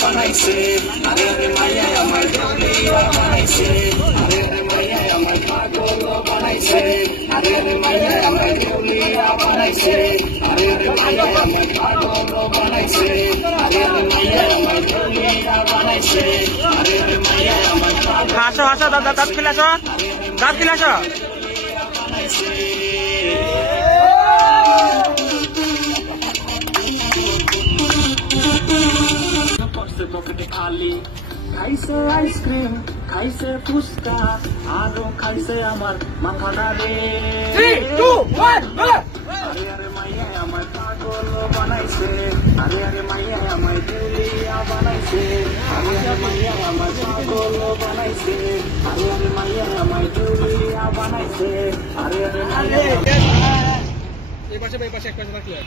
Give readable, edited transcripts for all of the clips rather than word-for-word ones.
বানাইছে আরে রে মাইয়া আমার দেউলিয়া বানাইছে আরে রে মাইয়া আমার পাগল বানাইছে আরে রে মাইয়া আমার দেউলিয়া বানাইছে আরে রে মাইয়া আমার পাগল বানাইছে আরে রে মাইয়া আমার দেউলিয়া বানাইছে আরে রে মাইয়া আমার হাসো হাসো দাঁত খিলাসো দাঁত খিলাসো পকেটে খালি খাইছে আইসক্রিম খাইছে ফুচকা আরো খাইছে আমার মাথাটা রে আরে আরে মাইয়া আমার পাগল বানাইছে আরে আরে মাইয়া আমার দেউলিয়া বানাইছে আরে আরে মাইয়া আমার পাগল বানাইছে আরে আরে মাইয়া আমার দেউলিয়া বানাইছে আরে আরে মাইয়া এই পাশে এক পাশে রাখলে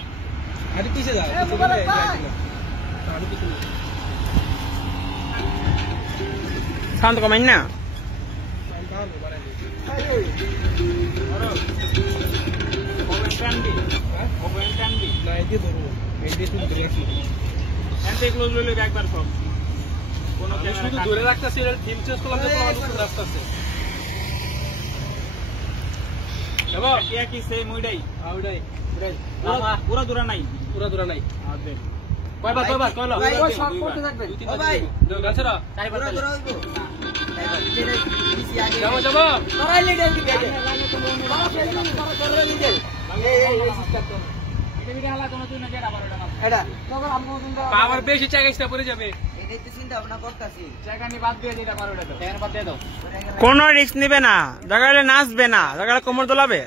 আর পিছে যা আর পিছে সাউন্ড কমাই না ধরে রাখতেছি পুরা দূরা নাই কয়বার কয়লা আবার বেশি চাইছে পরে যাবে কোনো রিস্ক নিবে না জায়গায় নাচবে না জায়গায় কোমর দোলাবে